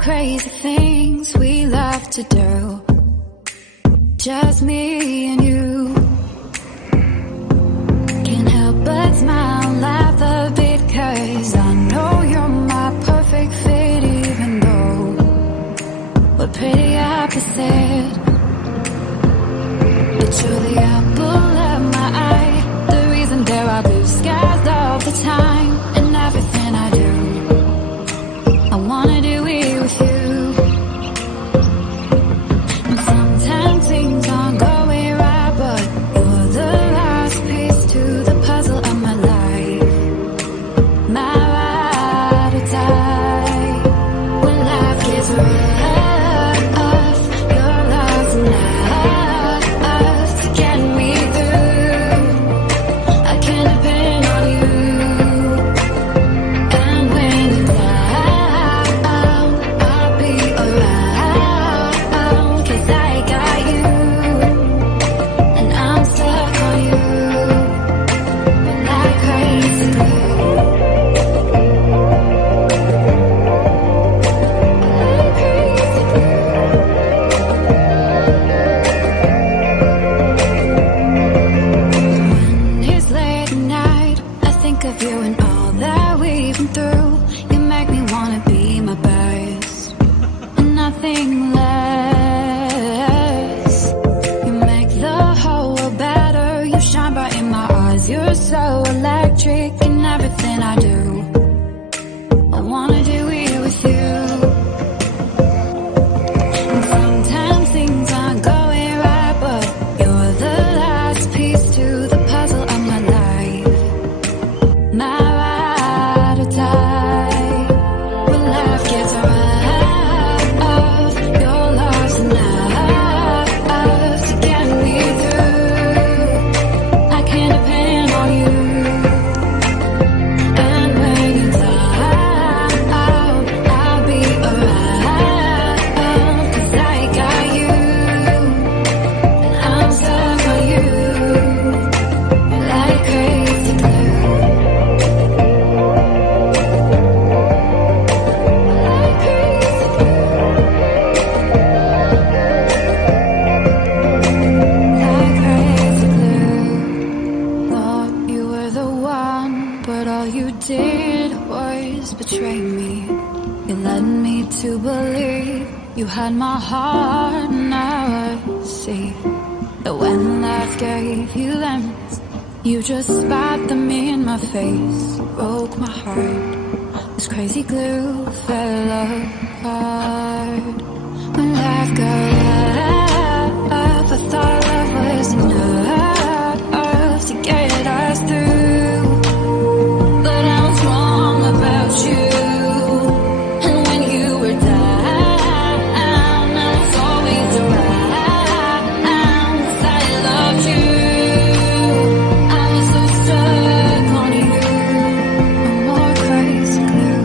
crazy things we love to do. Just me and you. Can't help but smile, laugh a bit, 'cause I know you're my perfect fit, even though we're pretty opposite. But you're the apple of my eye, the reason there are blue skies all the time. And everything I do, I wanna do it with you. And sometimes things aren't going right, but you're the last piece to the puzzle of my life. My ride or die. When life gets rough, your love's enough to get me through. I can depend on you. And when you're down, I'll be around, 'cause I got you. And I'm stuck on you like crazy glue. Like crazy glue. When it's late at night, I think of you and all that we've been through. You make me wanna be my best, and nothing less. You make the whole world better. You shine bright in my eyes. You're so electric in everything I do. I wanna do it with you. And sometimes things aren't going right, but you're the last piece to the puzzle of my life. My ride or die. When life gets rough, your love's enough to get me through. I can depend on you. And when you're down, I'll be around, 'cause I got you. And I'm stuck on you like crazy glue. Like crazy glue. Like crazy glue. Thought you were the one, but all you did was betray me. You led me to believe you had my heart. Now I see that when life gave you lemons, you just spat them in my face. Broke my heart. This crazy glue fell apart. When life got rough, I thought love was enough to get us through. But I was wrong about you. And when you were down, I was always around, 'cause I loved you. I was so stuck on you. No more crazy glue.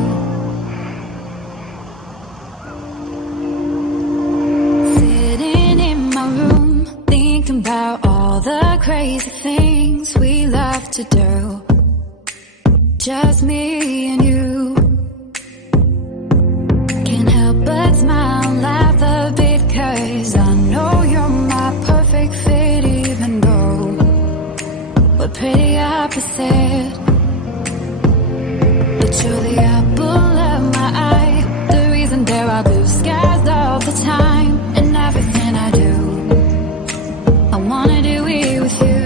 Sitting in my room, thinking about all the crazy things we love to do. Just me and you. Can't help but smile, laugh a bit, 'cause I know you're my perfect fit, even though we're pretty opposite. But you're the apple of my eye, the reason there are blue skies all the time. And everything I do, I wanna do it with you.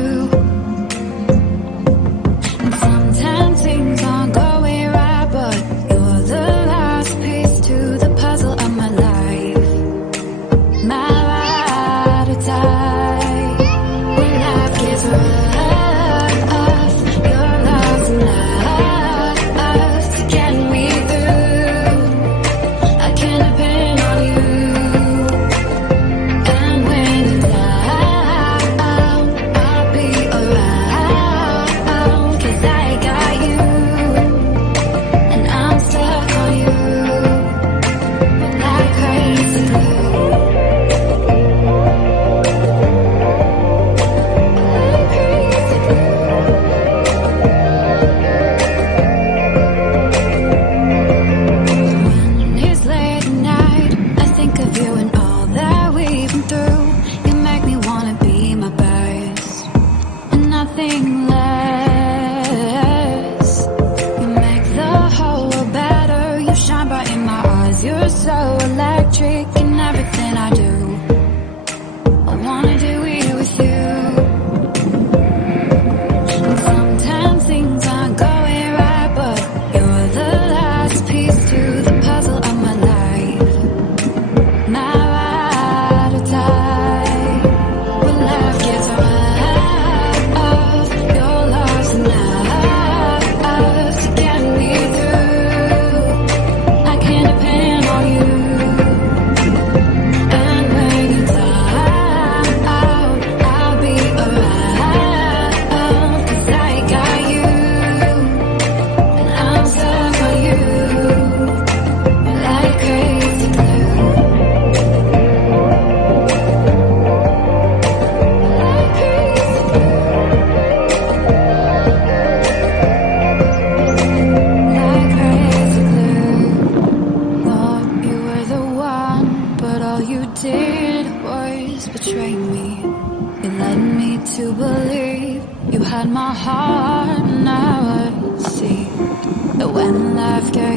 And sometimes things aren't going right, but you're the last piece to the puzzle of my life. My ride or die. When life gets rough, your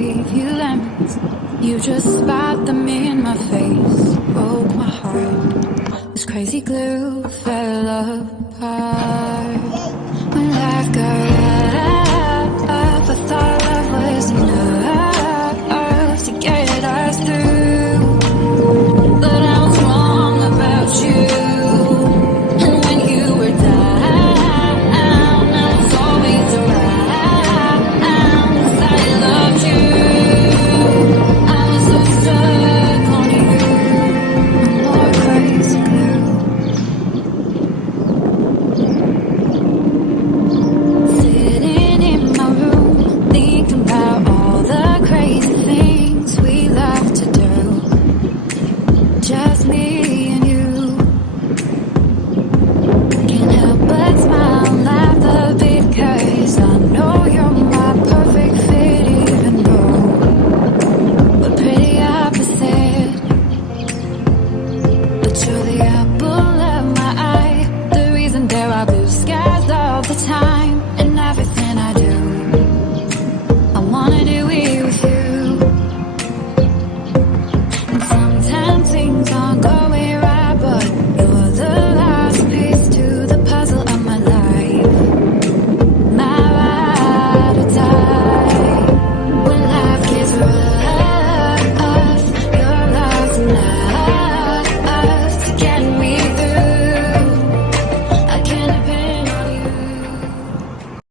gave you lemons. You just spat them in my face. Broke my heart. This crazy glue fell apart. When life got rough, I thought love was enough to get us through. But I was wrong about you. And when you were down, I was always around. 'Cause I loved you. I was so stuck on you. More crazy glue. Sitting in my room, thinking about all the crazy things we love to do. Just me and you. Can't help but smile and laugh a bit, 'cause I know you're my perfect fit, even though we're pretty opposite. But you're the apple of my eye, the reason there are blue skies all the time. And everything I do, I wanna do it with you. And sometimes things aren't going right, but you're the last piece to the puzzle of my life. My ride or die. When life gets rough, your love's enough